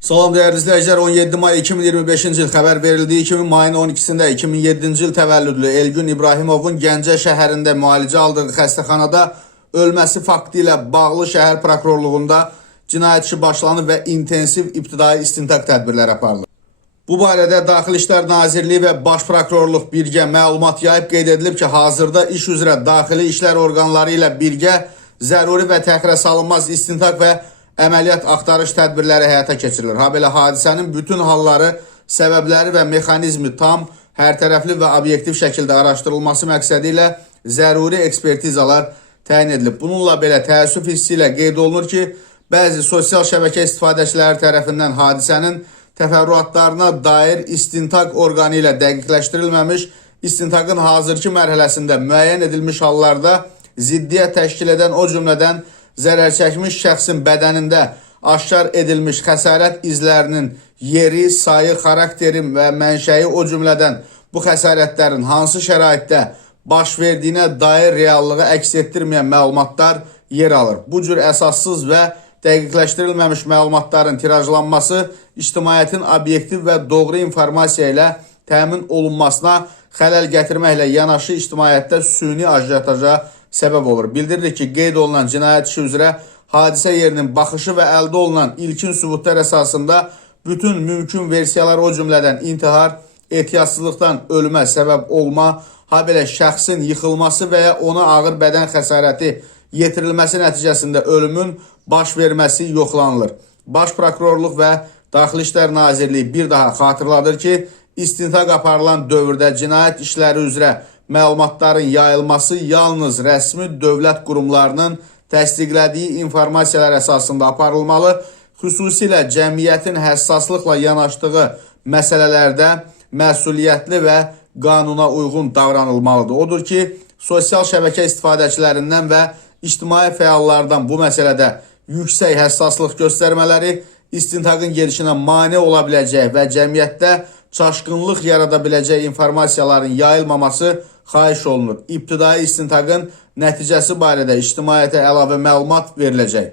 Salam değerli izleyiciler, 17 May 2025-ci il xəbər verildiyi kimi mayın 12-sində 2007-ci il təvəllüdlü Elgün İbrahimovun Gəncə şəhərində müalicə aldığı xəstəxanada ölməsi faktı ilə bağlı şəhər prokurorluğunda cinayət işi başlanıb və intensiv ibtidai istintaq tədbirləri aparılır. Bu barədə Daxili İşlər Nazirliyi və Baş Prokurorluq birgə məlumat yayıb, qeyd edilib ki, hazırda iş üzrə daxili işlər orqanları ilə birgə zəruri və təxirə salınmaz istintaq və əməliyyat axtarış tədbirləri həyata keçirilir. Habelə hadisənin bütün halları, səbəbləri və mexanizmi tam, hərtərəfli və obyektiv şəkildə araşdırılması məqsədi ilə zəruri ekspertizalar təyin edilib. Bununla belə təəssüf hissi ilə qeyd olunur ki, bəzi sosial şəbəkə istifadəçiləri tərəfindən hadisənin təfərrüatlarına dair istintaq orqanı ilə dəqiqləşdirilməmiş, istintaqın hazırki mərhələsində müəyyən edilmiş hallarda ziddiyyət təşkil edən, o cümlədən zərər çəkmiş şəxsin bədənində aşkar edilmiş xəsarət izlərinin yeri, sayı, xarakteri və mənşəyi, o cümlədən bu xəsarətlərin hansı şəraitdə baş verdiyinə dair reallığı əks etdirməyən məlumatlar yer alır. Bu cür əsassız və dəqiqləşdirilməmiş məlumatların tirajlanması ictimaiyyətin obyektiv və doğru informasiya ilə təmin olunmasına xələl gətirməklə yanaşı ictimaiyyətdə süni ajiotaja səbəb olur. Bildirilir ki, qeyd olunan cinayət işi üzrə hadisə yerinin baxışı və əldə olunan ilkin sübutlar əsasında bütün mümkün versiyalar, o cümlədən intihar, ehtiyatsızlıqdan ölümə səbəb olma, habelə şəxsin yıxılması və ya ona ağır bədən xəsarəti yetirilməsi nəticəsində ölümün baş verməsi yoxlanılır. Baş Prokurorluq və Daxili İşlər Nazirliyi bir daha xatırladır ki, istintaq aparılan dövrdə cinayət işləri üzrə məlumatların yayılması yalnız rəsmi dövlət qurumlarının təsdiqlədiyi informasiyalar əsasında aparılmalı, xüsusilə cəmiyyətin həssaslıqla yanaşdığı məsələlərdə məsuliyyətli və qanuna uyğun davranılmalıdır. Odur ki, sosial şəbəkə istifadəçilərindən və ictimai fəallardan bu məsələdə yüksək həssaslıq göstərmələri istintaqın gedişinə mane ola biləcək və cəmiyyətdə çaşqınlıq yarada biləcək informasiyaların yayılmaması xahiş olunur. İbtidai istintaqın nəticəsi barədə ictimaiyyətə əlavə məlumat veriləcək.